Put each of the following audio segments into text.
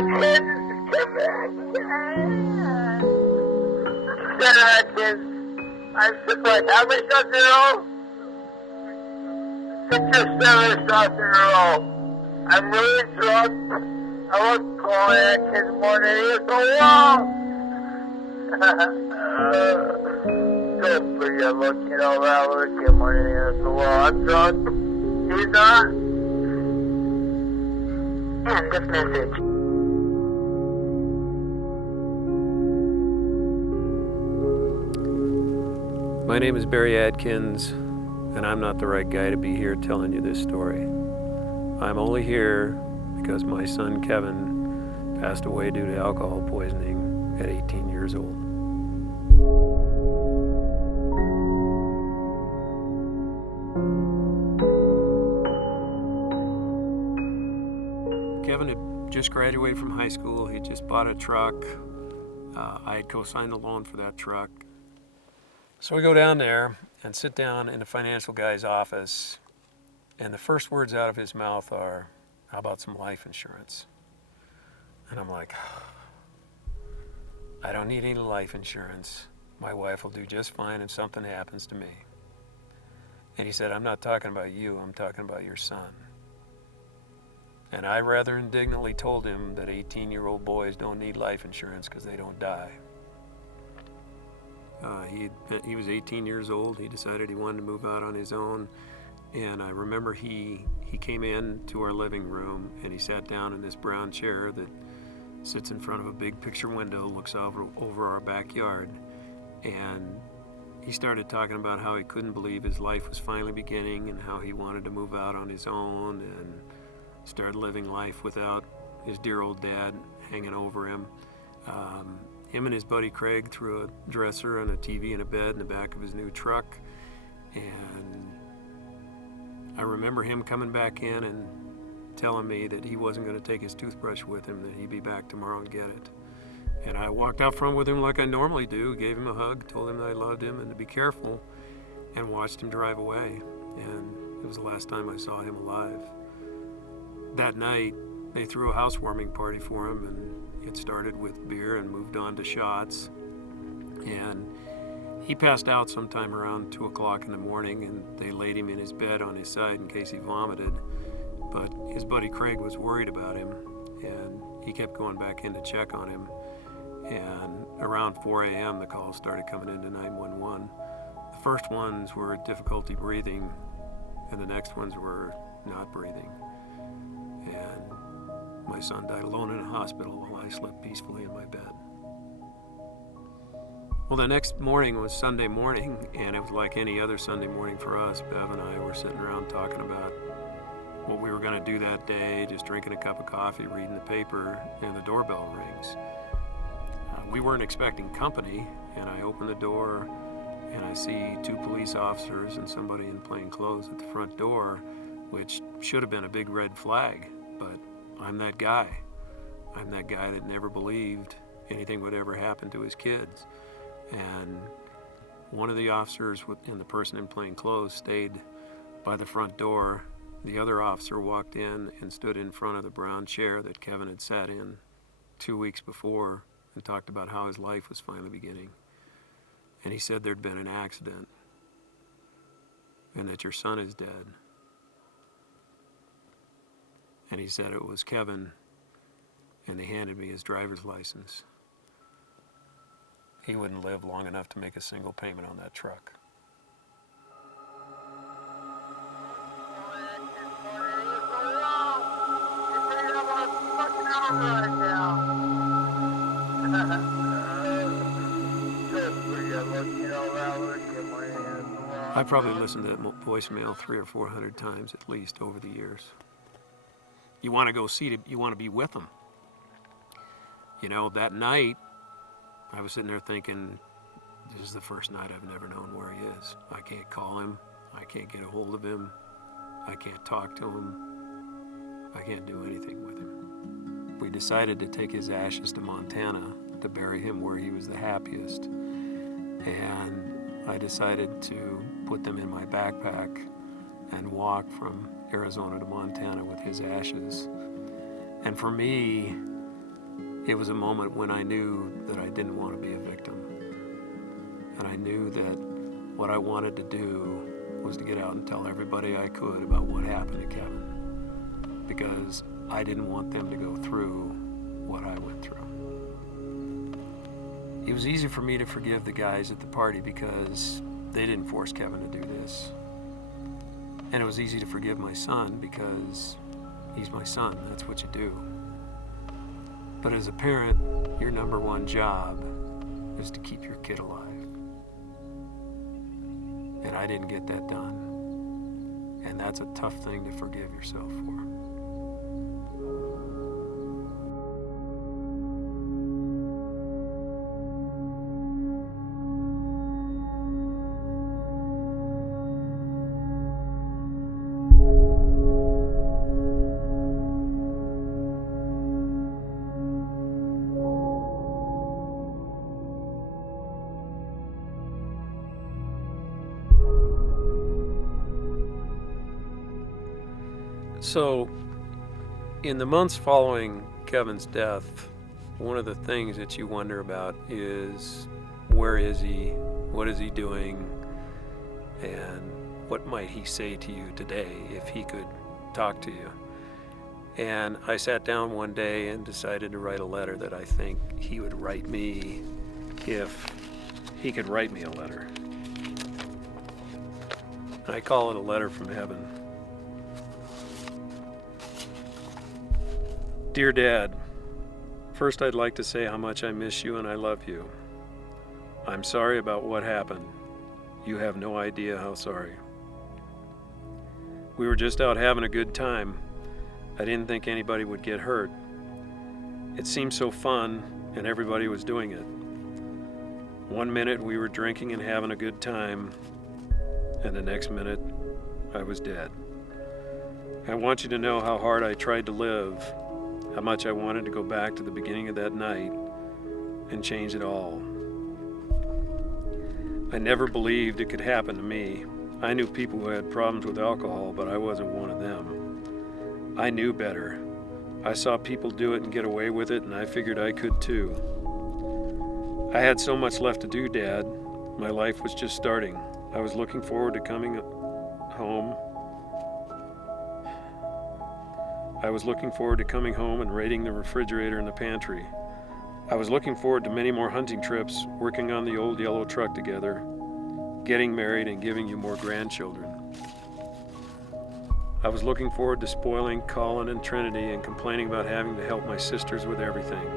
I'm surprised. How many shots in a row? 6 or 7 shots in a row. I'm really drunk. I was calling Atkins more than he was so long. Don't forget looking over at looking more than he was so long. I'm drunk. He's not. End of message. My name is Barry Adkins, and I'm not the right guy to be here telling you this story. I'm only here because my son Kevin passed away due to alcohol poisoning at 18 years old. Kevin had just graduated from high school. He just bought a truck. I had co-signed the loan for that truck. So we go down there and sit down in the financial guy's office, and the first words out of his mouth are, "How about some life insurance?" And I'm like, I don't need any life insurance. My wife will do just fine if something happens to me. And he said, "I'm not talking about you, I'm talking about your son." And I rather indignantly told him that 18-year-old boys don't need life insurance because they don't die. He was 18 years old. He decided he wanted to move out on his own. And I remember he came in to our living room and he sat down in this brown chair that sits in front of a big picture window, looks over our backyard. And he started talking about how he couldn't believe his life was finally beginning and how he wanted to move out on his own and start living life without his dear old dad hanging over him. Him and his buddy Craig threw a dresser and a TV and a bed in the back of his new truck. And I remember him coming back in and telling me that he wasn't going to take his toothbrush with him, that he'd be back tomorrow and get it. And I walked out front with him like I normally do, gave him a hug, told him that I loved him and to be careful, and watched him drive away. And it was the last time I saw him alive. That night, they threw a housewarming party for him, and it started with beer and moved on to shots. And he passed out sometime around 2 o'clock in the morning, and they laid him in his bed on his side in case he vomited. But his buddy Craig was worried about him, and he kept going back in to check on him. And around 4 a.m., the calls started coming into 911. The first ones were difficulty breathing, and the next ones were not breathing. And my son died alone in a hospital while I slept peacefully in my bed. Well, the next morning was Sunday morning, and it was like any other Sunday morning for us. Bev and I were sitting around talking about what we were going to do that day, just drinking a cup of coffee, reading the paper, and the doorbell rings. We weren't expecting company, and I open the door, and I see 2 police officers and somebody in plain clothes at the front door, which should have been a big red flag, but I'm that guy. I'm that guy that never believed anything would ever happen to his kids. And one of the officers and the person in plain clothes stayed by the front door. The other officer walked in and stood in front of the brown chair that Kevin had sat in 2 weeks before and talked about how his life was finally beginning. And he said there'd been an accident and that your son is dead. And he said it was Kevin, and they handed me his driver's license. He wouldn't live long enough to make a single payment on that truck. I probably listened to that voicemail 300 or 400 times at least over the years. You want to go see it, you want to be with him. You know, that night, I was sitting there thinking, this is the first night I've never known where he is. I can't call him. I can't get a hold of him. I can't talk to him. I can't do anything with him. We decided to take his ashes to Montana to bury him where he was the happiest. And I decided to put them in my backpack and walk from Arizona to Montana with his ashes. And for me, it was a moment when I knew that I didn't want to be a victim. And I knew that what I wanted to do was to get out and tell everybody I could about what happened to Kevin, because I didn't want them to go through what I went through. It was easy for me to forgive the guys at the party because they didn't force Kevin to do this. And it was easy to forgive my son because he's my son. That's what you do. But as a parent, your number one job is to keep your kid alive. And I didn't get that done. And that's a tough thing to forgive yourself for. So, in the months following Kevin's death, one of the things that you wonder about is, where is he? What is he doing? And what might he say to you today if he could talk to you? And I sat down one day and decided to write a letter that I think he would write me if he could write me a letter. And I call it a letter from heaven. Dear Dad, first I'd like to say how much I miss you and I love you. I'm sorry about what happened. You have no idea how sorry. We were just out having a good time. I didn't think anybody would get hurt. It seemed so fun and everybody was doing it. One minute we were drinking and having a good time, and the next minute I was dead. I want you to know how hard I tried to live, how much I wanted to go back to the beginning of that night and change it all. I never believed it could happen to me. I knew people who had problems with alcohol, but I wasn't one of them. I knew better. I saw people do it and get away with it, and I figured I could too. I had so much left to do, Dad. My life was just starting. I was looking forward to coming home. I was looking forward to coming home and raiding the refrigerator and the pantry. I was looking forward to many more hunting trips, working on the old yellow truck together, getting married and giving you more grandchildren. I was looking forward to spoiling Colin and Trinity and complaining about having to help my sisters with everything.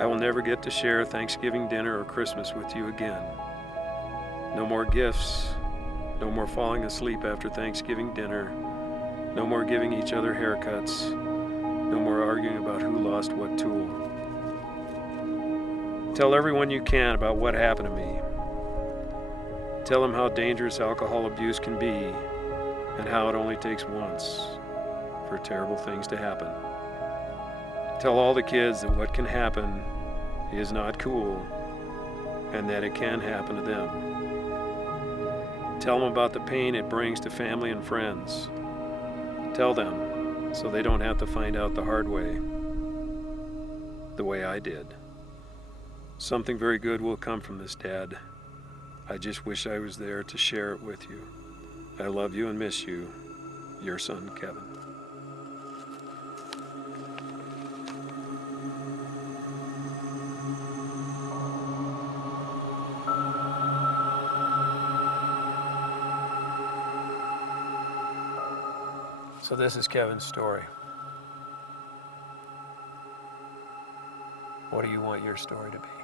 I will never get to share Thanksgiving dinner or Christmas with you again. No more gifts, no more falling asleep after Thanksgiving dinner, no more giving each other haircuts, no more arguing about who lost what tool. Tell everyone you can about what happened to me. Tell them how dangerous alcohol abuse can be and how it only takes once for terrible things to happen. Tell all the kids that what can happen is not cool and that it can happen to them. Tell them about the pain it brings to family and friends. Tell them so they don't have to find out the hard way, the way I did. Something very good will come from this, Dad. I just wish I was there to share it with you. I love you and miss you. Your son, Kevin. So this is Kevin's story. What do you want your story to be?